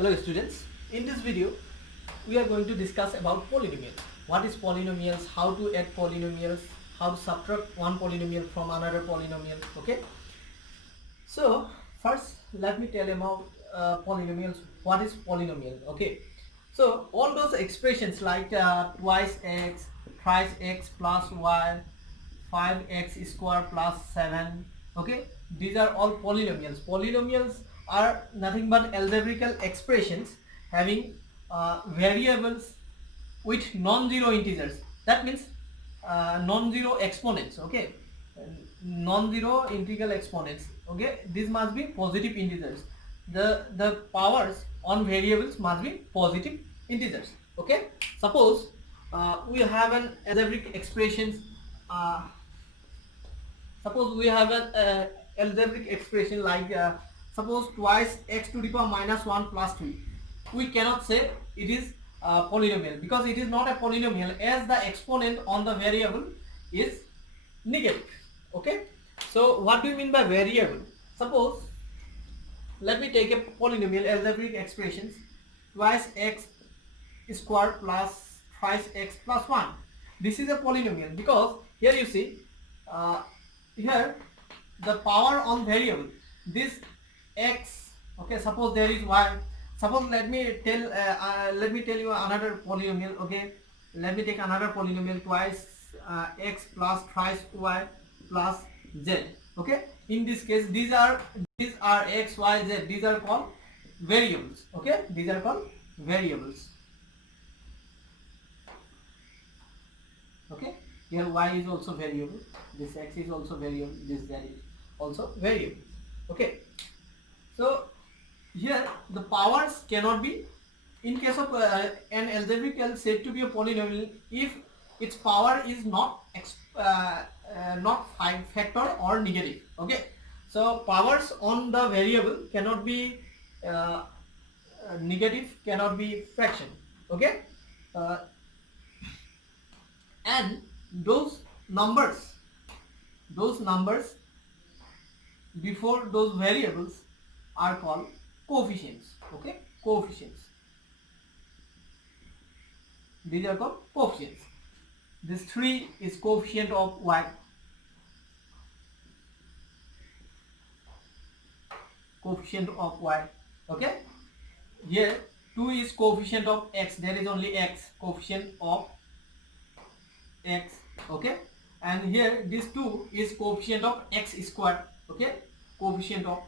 Hello students, in this video we are going to discuss about polynomials. What is polynomials, how to add polynomials, how to subtract one polynomial from another polynomial. Okay, so first let me tell you about polynomials. What is polynomial? Okay, so all those expressions like twice x, thrice x plus y, 5x square plus 7, okay, these are all polynomials are nothing but algebraical expressions having variables with non-zero integers. That means non-zero exponents. Okay, non-zero integral exponents. Okay, these must be positive integers. The powers on variables must be positive integers. Okay, suppose we have an algebraic expressions. uh, Suppose we have an algebraic expression like suppose twice x to the power minus 1 plus 3. We cannot say it is polynomial because it is not a polynomial as the exponent on the variable is negative. Okay, so what do you mean by variable? Suppose let me take a polynomial algebraic expressions twice x square plus thrice x plus 1. This is a polynomial because here you see uh, here the power on variable this x. Okay, suppose there is y. Suppose let me tell you another polynomial. Okay, let me take another polynomial twice x plus thrice y plus z. Okay, in this case these are x, y, z. These are called variables. Okay, these are called variables. Okay, here y is also variable, this x is also variable, this z is also variable. Okay, so here the powers cannot be, in case of an algebraic said to be a polynomial if its power is not not 5 factor or negative. Okay, so powers on the variable cannot be negative, cannot be fraction. Okay, uh, and those numbers before those variables are called coefficients. Okay, coefficients, these are called coefficients. This 3 is coefficient of y, coefficient of y. Okay, here 2 is coefficient of x, there is only x, coefficient of x. Okay, and here this 2 is coefficient of x square. Okay, coefficient of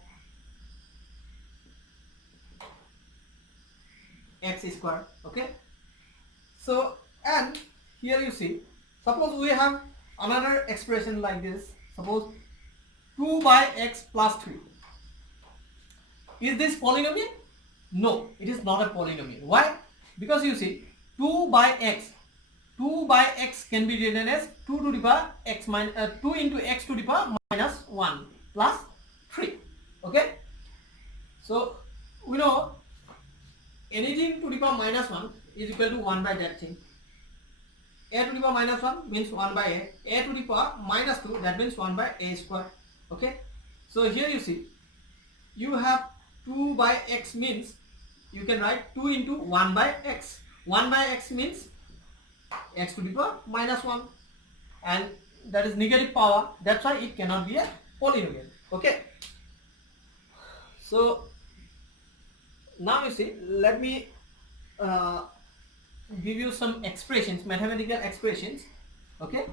x square. Okay, so and here you see, suppose we have another expression like this. Suppose 2 by x plus 3. Is this polynomial? No, it is not a polynomial. Why? Because you see 2 by x can be written as 2 to the power x minus 2 into x to the power minus 1 plus 3. Okay, so we know anything to the power minus 1 is equal to 1 by that thing. A to the power minus 1 means 1 by a to the power minus 2, that means 1 by a square. Okay, so here you see you have 2 by x means you can write 2 into 1 by x. 1 by x means x to the power minus 1, and that is negative power, that's why it cannot be a polynomial. Okay, so now you see, let me give you some expressions, mathematical expressions. Okay,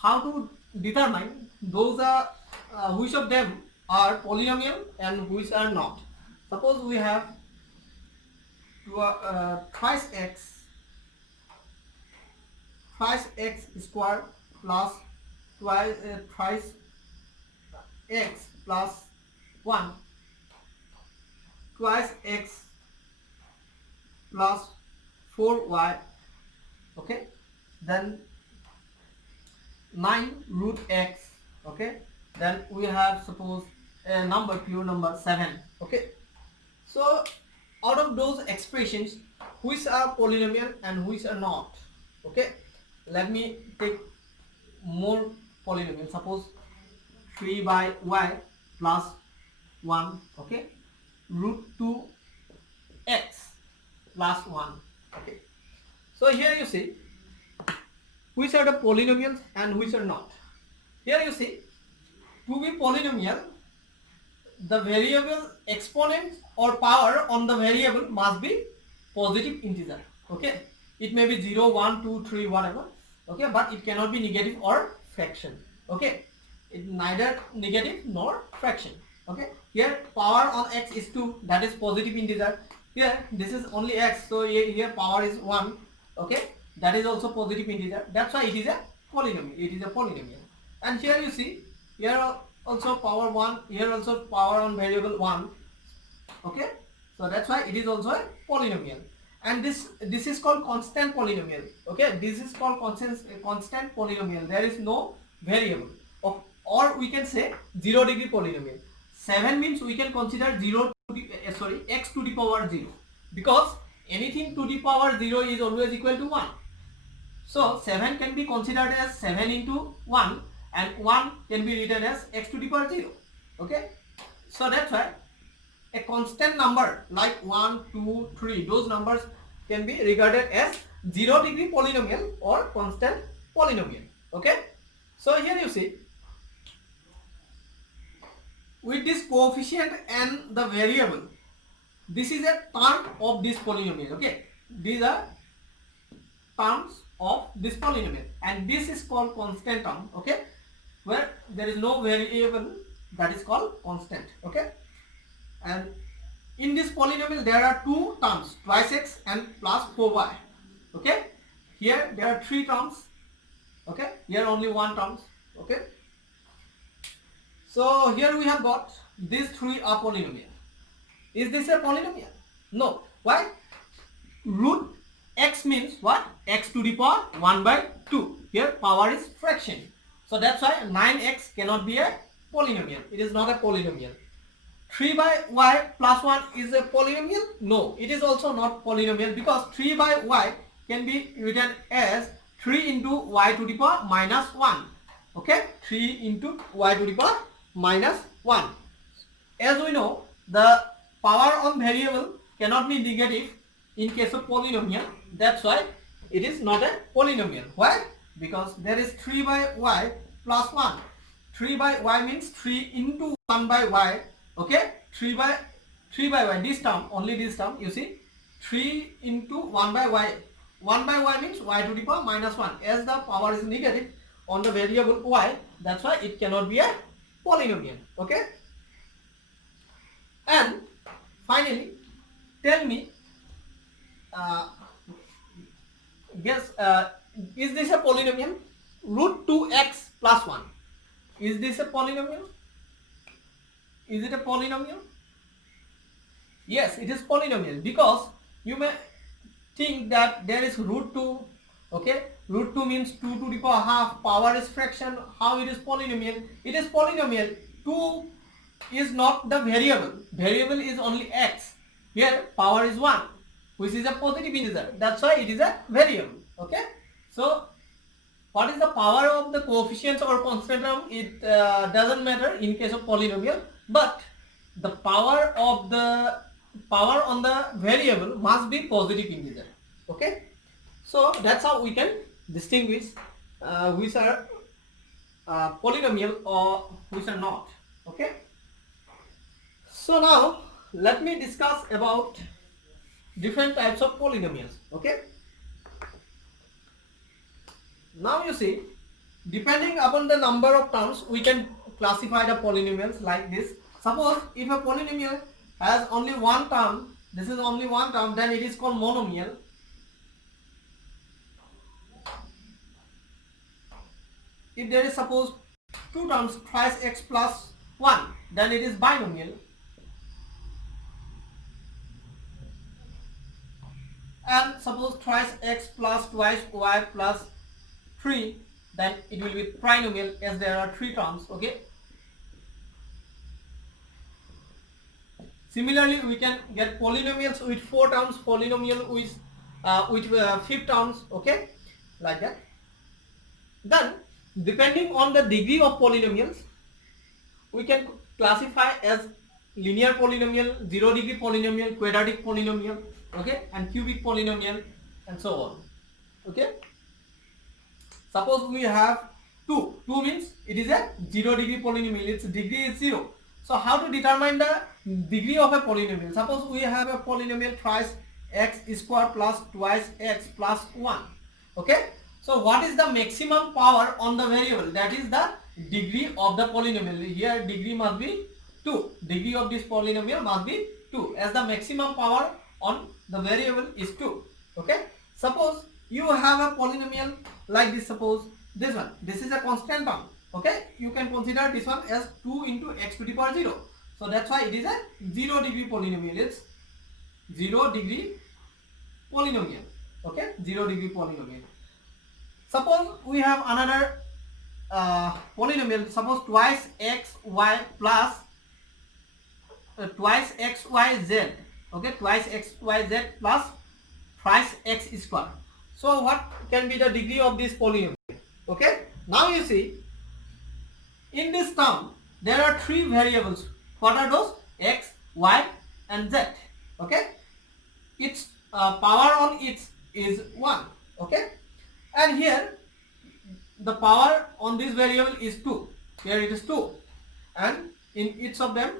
how to determine those are which of them are polynomial and which are not. Suppose we have thrice x square plus thrice x plus 1, twice x plus 4y. Okay, then 9 root x. Okay, then we have suppose a number, pure number 7. Okay, so out of those expressions which are polynomial and which are not. Okay, let me take more polynomial. Suppose 3 by y plus 1. Okay, root 2 x plus 1. Okay, so here you see which are the polynomials and which are not. Here you see, to be polynomial, the variable exponent or power on the variable must be positive integer. Okay, it may be 0, 1, 2, 3, whatever. Okay, but it cannot be negative or fraction. Okay, it neither negative nor fraction. Okay, here power on x is 2, that is positive integer. Here this is only x, so here power is 1. Okay, that is also positive integer. That's why it is a polynomial. It is a polynomial. And here you see, here also power 1, here also power on variable 1. Okay, so that's why it is also a polynomial. And this is called constant polynomial. Okay, this is called constant polynomial. There is no variable, or we can say 0 degree polynomial. 7 means we can consider 0 to the, x to the power 0, because anything to the power 0 is always equal to 1. So 7 can be considered as 7 into 1, and 1 can be written as x to the power 0. Okay, so that's why a constant number like 1, 2, 3, those numbers can be regarded as 0 degree polynomial or constant polynomial. Okay, so here you see, with this coefficient and the variable, this is a term of this polynomial. Okay, these are terms of this polynomial, and this is called constant term. Okay, where there is no variable, that is called constant. Okay, and in this polynomial there are two terms, twice x and plus 4y. Okay, here there are three terms. Okay, here only one terms. Okay, so here we have got these three are polynomial. Is this a polynomial? No. Why? Root x means what? X to the power 1 by 2. Here power is fraction. So that's why 9x cannot be a polynomial. It is not a polynomial. 3 by y plus 1 is a polynomial? No, it is also not polynomial, because 3 by y can be written as 3 into y to the power minus 1. Okay, 3 into y to the power minus 1. As we know, the power on variable cannot be negative in case of polynomial. That's why it is not a polynomial. Why? Because there is 3 by y plus 1. 3 by y means 3 into 1 by y. Okay, 3 by y, this term, only this term, you see, 3 into 1 by y. 1 by y means y to the power minus 1. As the power is negative on the variable y, that's why it cannot be a polynomial. Okay, and finally tell me, guess, is this a polynomial? Root 2x plus 1, is this a polynomial? Is it a polynomial? Yes, it is polynomial, because you may think that there is root 2. Okay, root 2 means 2 to the power half, power is fraction. How it is polynomial? It is polynomial. 2 is not the variable. Variable is only x. Here power is 1, which is a positive integer. That's why it is a variable. Okay, so what is the power of the coefficients or constant term? It doesn't matter in case of polynomial, but the power on the variable must be positive integer. Okay, so that's how we can distinguish which are polynomial or which are not. Okay, so now let me discuss about different types of polynomials. Okay, now you see, depending upon the number of terms, we can classify the polynomials like this. Suppose if a polynomial has only one term, this is only one term, then it is called monomial. If there is suppose two terms, twice x plus 1, then it is binomial. And suppose twice x plus twice y plus 3, then it will be trinomial, as there are three terms. Okay, similarly we can get polynomials with 4 terms, polynomial with 5 terms. Okay, like that. Then depending on the degree of polynomials, we can classify as linear polynomial, 0 degree polynomial, quadratic polynomial. okay, and cubic polynomial, and so on. Okay, suppose we have 2 means it is a 0-degree polynomial, its degree is 0. So how to determine the degree of a polynomial? Suppose we have a polynomial thrice x square plus twice x plus 1. Okay, so what is the maximum power on the variable? That is the degree of the polynomial. Here degree must be 2. Degree of this polynomial must be 2, as the maximum power on the variable is 2. Okay, suppose you have a polynomial like this. Suppose this is a constant term. Okay, you can consider this one as 2 into x to the power 0. So that's why it is a 0-degree polynomial. It's 0-degree polynomial. Okay, 0-degree polynomial. Suppose we have another polynomial. Suppose twice x y plus twice x y z. Okay, twice x y z plus thrice x square. So what can be the degree of this polynomial? Okay, now you see, in this term there are 3 variables. What are those? X, y and z. Okay, its power on it is 1. Okay, and here the power on this variable is 2. Here it is 2, and in each of them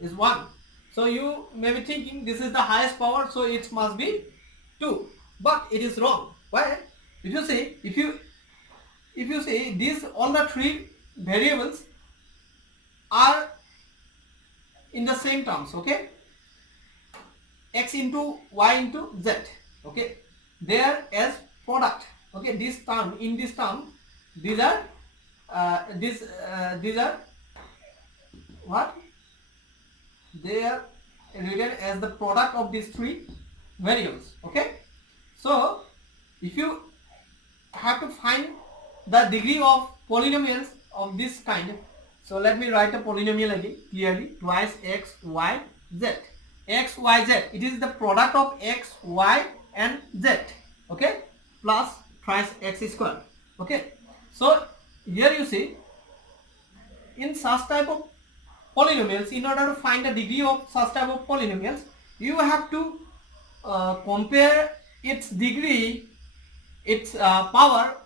is 1. So you may be thinking this is the highest power, so it must be 2, but it is wrong. Why? If you see these, all the 3 variables are in the same terms. Okay, x into y into z. Okay, they are as product. Okay, this term, in this term, these are what? They are written as the product of these 3 variables. Okay, so if you have to find the degree of polynomials of this kind, so let me write a polynomial again clearly. Twice x y z. X y z, it is the product of x y and z. Okay, plus thrice x square. Okay, so here you see, in such type of polynomials, in order to find the degree of such type of polynomials, you have to compare its degree, its power,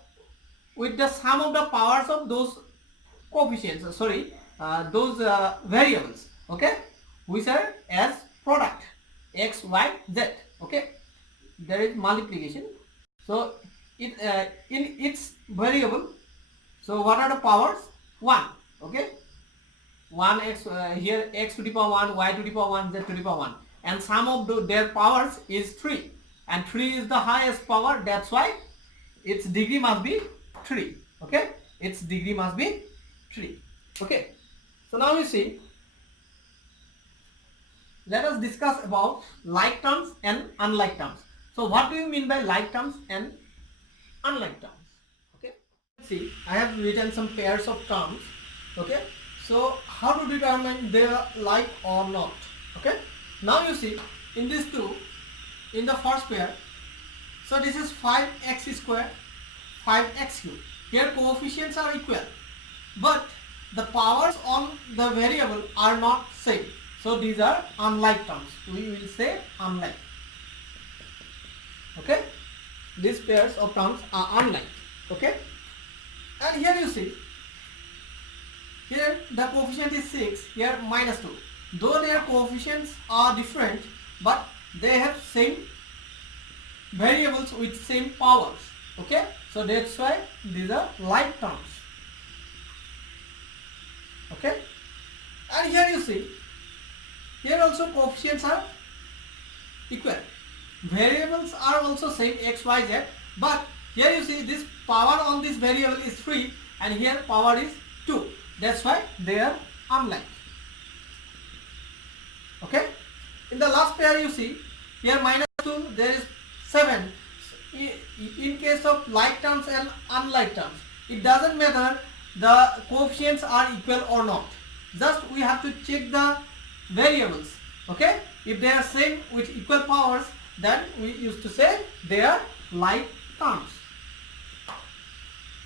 with the sum of the powers of those coefficients, those variables, okay, which are as product x, y, z. Okay, there is multiplication. So it in its variable, so what are the powers? 1. Okay, 1 x, here x to the power 1, y to the power 1, z to the power 1, and sum of their powers is 3, and 3 is the highest power. That's why its degree must be 3. Okay, its degree must be 3. Okay, so now you see, let us discuss about like terms and unlike terms. So what do you mean by like terms and unlike terms? Okay, see, I have written some pairs of terms. Okay, so how to determine they are like or not? Okay, now you see, in these 2, in the first pair, so this is 5x square, 5x cube. Here coefficients are equal, but the powers on the variable are not same. So these are unlike terms. We will say unlike. Okay, these pairs of terms are unlike. Okay, and here you see, here the coefficient is 6, here minus 2. Though their coefficients are different, but they have same variables with same powers. Okay, so that's why these are like terms. Okay, and here you see, here also coefficients are equal, variables are also same x, y, z, but here you see this power on this variable is 3 and here power is 2. That's why they are unlike. Okay, in the last pair you see, here minus 2, there is 7. In case of like terms and unlike terms, it doesn't matter the coefficients are equal or not. Just we have to check the variables. Okay, if they are same with equal powers, then we used to say they are like terms.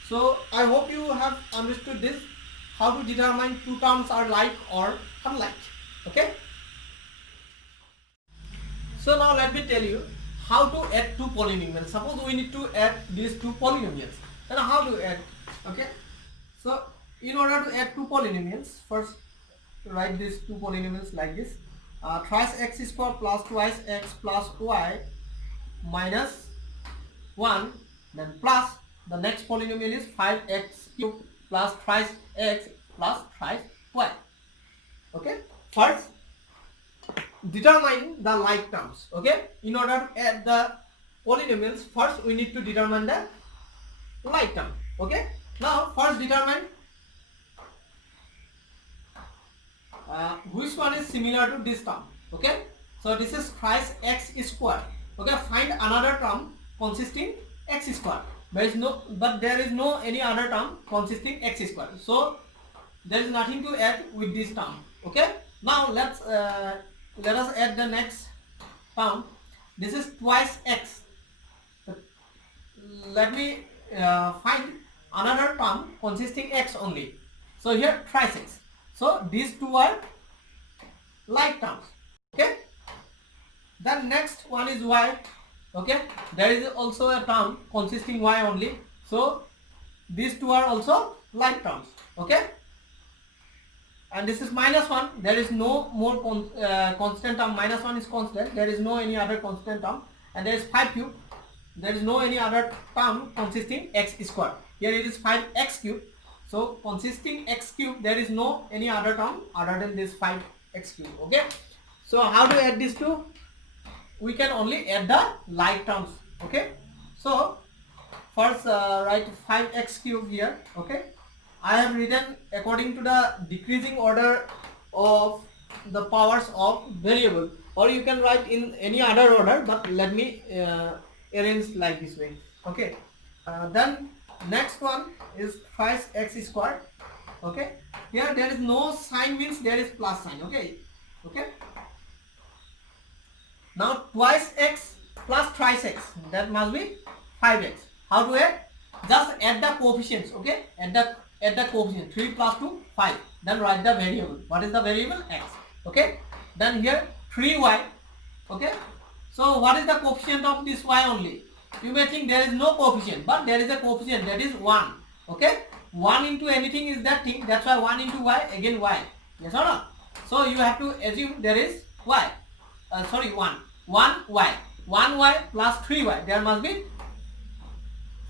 So I hope you have understood this, how to determine 2 terms are like or unlike. Okay, So now let me tell you how to add two polynomials. Suppose we need to add these two polynomials. Then how to add? Okay. So in order to add two polynomials, first write these two polynomials like this. Thrice x square plus twice x plus y minus 1, then plus the next polynomial is 5x cube plus thrice x plus thrice y. Okay. First determine the like terms. Okay. In order to add the polynomials, first we need to determine the like term. Okay. Now first determine which one is similar to this term. Okay. So this is thrice x square. Okay. Find another term consisting x square. There is no any other term consisting x square. So there is nothing to add with this term. Okay. Now let us add the next term. This is twice x. Let me find another term consisting x only. So here thrice x. So these two are like terms. Okay. Then next one is y. Okay. There is also a term consisting y only. So these two are also like terms. Okay. And this is minus 1. There is no more constant term. Minus 1 is constant. There is no any other constant term. And there is 5 cube. There is no any other term consisting x square. Here it is 5x cube. So consisting x cube, there is no any other term other than this 5x cube. Okay. So how to add these two? We can only add the like terms. Okay. So first write 5x cube here. Okay. I have written according to the decreasing order of the powers of variable, or you can write in any other order, but let me arrange like this way. Okay. Then next one is thrice x square. Okay. Here there is no sign, means there is plus sign. Okay. Okay. Now twice x plus thrice x, that must be 5x. How to add? Just add the coefficients. Okay. Add the coefficient 3 plus 2 5. Then write the variable. What is the variable? X. Okay. Then here 3y. Okay. So what is the coefficient of this y only? You may think there is no coefficient, but there is a coefficient, that is 1. Okay. 1 into anything is that thing. That's why 1 into y, again y. Yes or no? So you have to assume there is y. 1. 1y. 1y plus 3y. There must be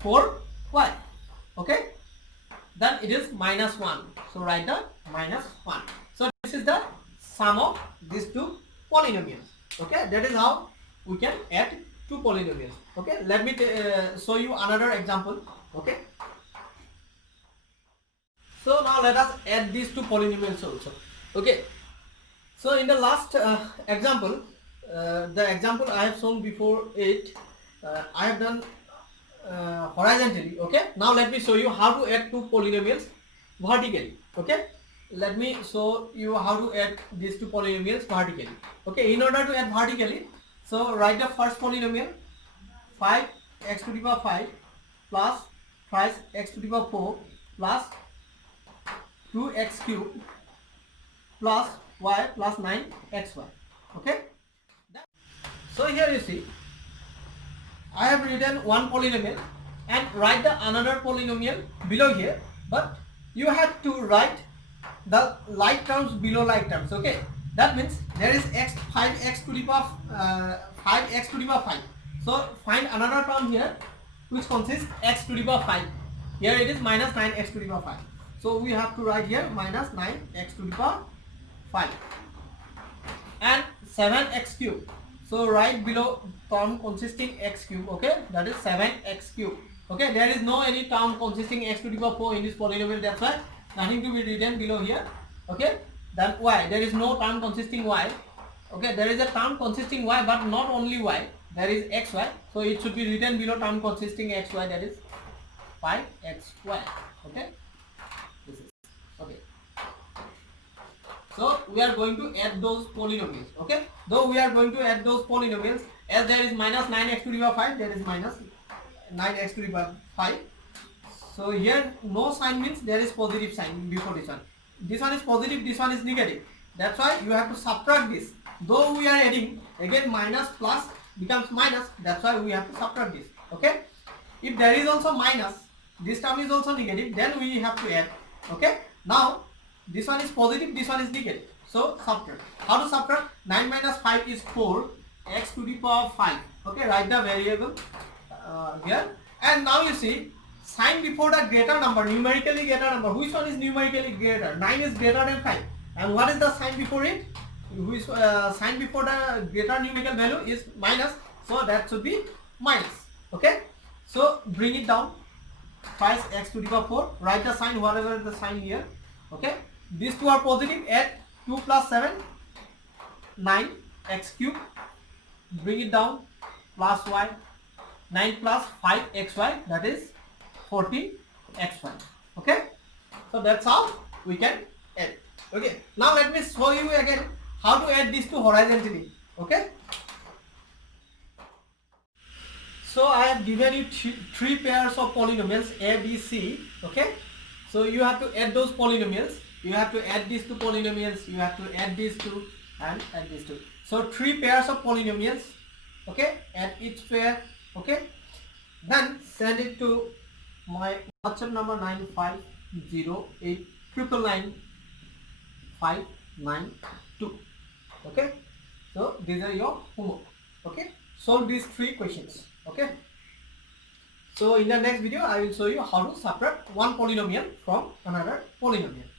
4y. Okay. Then it is minus 1. So write the minus 1. So this is the sum of these two polynomials. Okay. That is how we can add two polynomials. Okay. Let me show you another example. Okay. So now let us add these two polynomials also. Okay. So in the last example, the example I have shown before it, I have done horizontally. Okay. Now let me show you how to add two polynomials vertically. Okay. Let me show you how to add these two polynomials vertically. Okay. In order to add vertically, so write the first polynomial 5x to the power 5 plus thrice x to the power 4 plus 2x cube plus y plus 9xy. Okay. So here you see, I have written one polynomial and write the another polynomial below here, but you have to write the like terms below like terms. Okay. That means there is 5x to the power 5x to the power 5. So find another term here which consists x to the power 5. Here it is minus 9x to the power 5. So we have to write here minus 9x to the power 5 and 7x cube. So write below term consisting x cube. Okay, that is 7x cube. Okay, there is no any term consisting x to the power 4 in this polynomial. That's why nothing to be written below here. Okay, then y, there is no term consisting y. Okay, there is a term consisting y, but not only y. There is xy. So it should be written below term consisting xy. That is 5xy. Okay, this is okay. So we are going to add those polynomials. Okay. Though we are going to add those polynomials, as there is minus 9x to the power 5, there is minus 9x to the power 5. So here no sign means there is positive sign before this one. This one is positive, this one is negative. That's why you have to subtract this. though we are adding, again minus plus becomes minus, that's why we have to subtract this. Okay, if there is also minus, this term is also negative, then we have to add. Okay, now this one is positive, this one is negative, so subtract. How to subtract? 9 minus 5 is 4, x to the power 5. Okay, write the variable here, and now you see sign before the greater number, numerically greater number. Which one is numerically greater? 9 is greater than 5, and what is the sign before it? Which sign before the greater numerical value is minus, so that should be minus. Okay, so bring it down, twice x to the power 4, write the sign, whatever is the sign here. Okay, these two are positive, add 2 plus 7, 9 x cube, bring it down, plus y, 9 plus 5 xy, that is 14 xy. Okay, so that's how we can add. Okay, now let me show you again how to add these two horizontally. Okay, so I have given you three pairs of polynomials a, b, c. Okay, so you have to add those polynomials, you have to add these two polynomials, you have to add these two and add these two. So three pairs of polynomials. Okay, add each pair. Okay, then send it to my WhatsApp number 9508999592. Okay, so these are your homework. Okay, solve these three questions. Okay, so in the next video I will show you how to subtract one polynomial from another polynomial.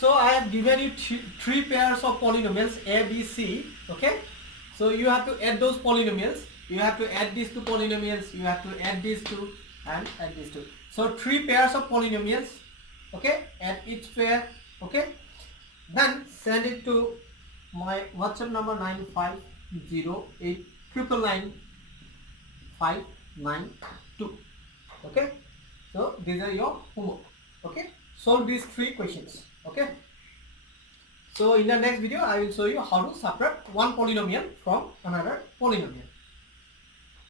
So I have given you three pairs of polynomials a, b, c. Okay, so you have to add those polynomials, you have to add these two polynomials, you have to add these two and add these two. So three pairs of polynomials. Okay, add each pair. Okay, then send it to my WhatsApp number 9508999592. Okay, so these are your homework. Okay, solve these three questions. Okay, so in the next video I will show you how to subtract one polynomial from another polynomial.